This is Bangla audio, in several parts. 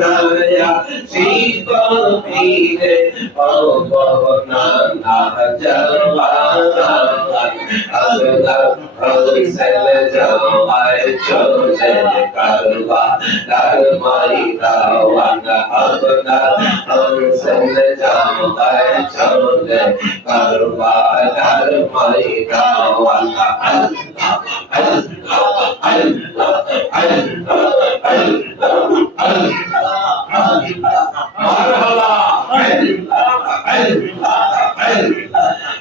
নয়া শীতল ফিরে অবনানা জওয়ান আল্লাহ হোসেন জওয়ায় চলে কারবা তার ময়দান আল্লাহ হোসেন জওয়ায় চলে কারবা তার ময়দান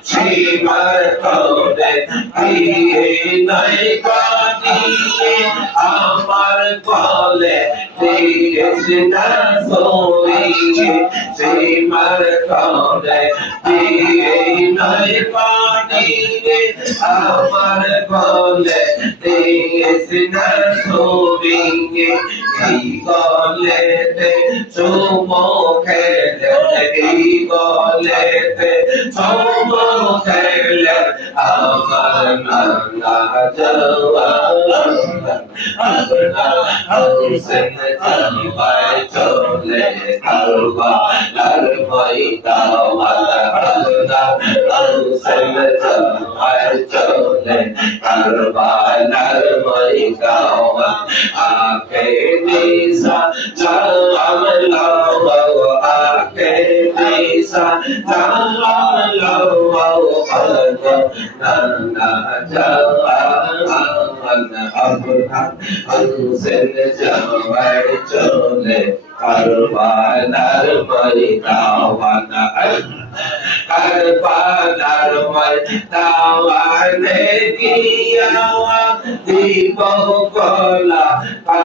সীমার কোণে দিয়ে নৌকা নিয়ে আমার বলে কৃষ্ণা সরিয়ে সীমার কোণে দিয়ে নৌকা নিয়ে আমার বলে কৃষ্ণা সরিয়ে এই গলেতে চুমো খেলে এই গলেতে চুমো খেলে আমার নানা জওয়ান আল্লাহ হোসেন জওয়ায় চলে কারবালার ময়দান আল্লাহ হোসেন জওয়ায় চলে কারবালার ময়দান আকে নিসা সালাম লাও আকে নিসা সালাম লাও নানা জওয়ান আল্লাহ হোসেন জওয়ায় চলে কারবালার ময়দান কারবালার ময়দানে গিয়া দিব গলা